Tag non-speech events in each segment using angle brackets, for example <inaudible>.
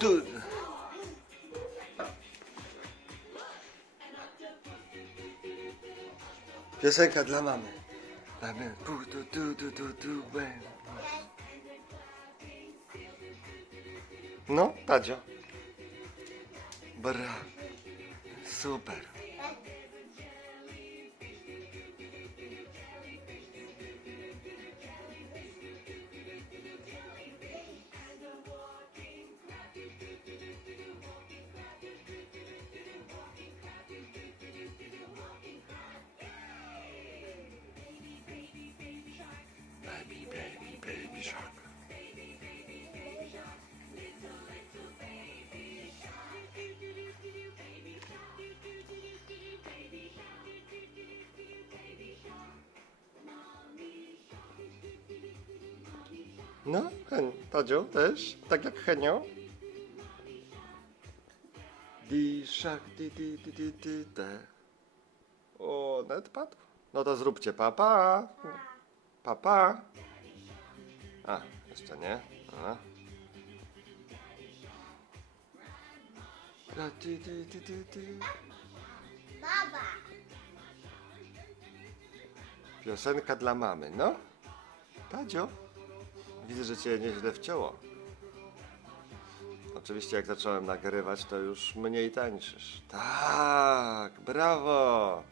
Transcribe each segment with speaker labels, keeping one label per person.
Speaker 1: Tu. Piosenka dla mamy. Mamy. Tu, tu, tu, tu, tu. No, Tadzio. Bra. Super. No, Hen, Tadziu też, tak jak Henio. Di, szak, di, di, di, di, di, de. O, net padł. No to zróbcie papa. Papa. A, jeszcze nie. A. Ra, di, di, di, di, di.
Speaker 2: Baba.
Speaker 1: Piosenka dla mamy, no. Tadzio, widzę, że cię nieźle wcięło. Oczywiście jak zacząłem nagrywać, to już mniej tańczysz. Tak, brawo.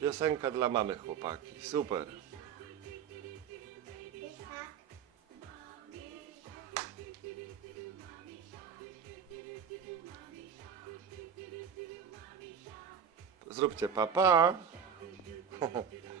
Speaker 1: Piosenka dla mamy, chłopaki. Super. Zróbcie papa. Pa. <laughs>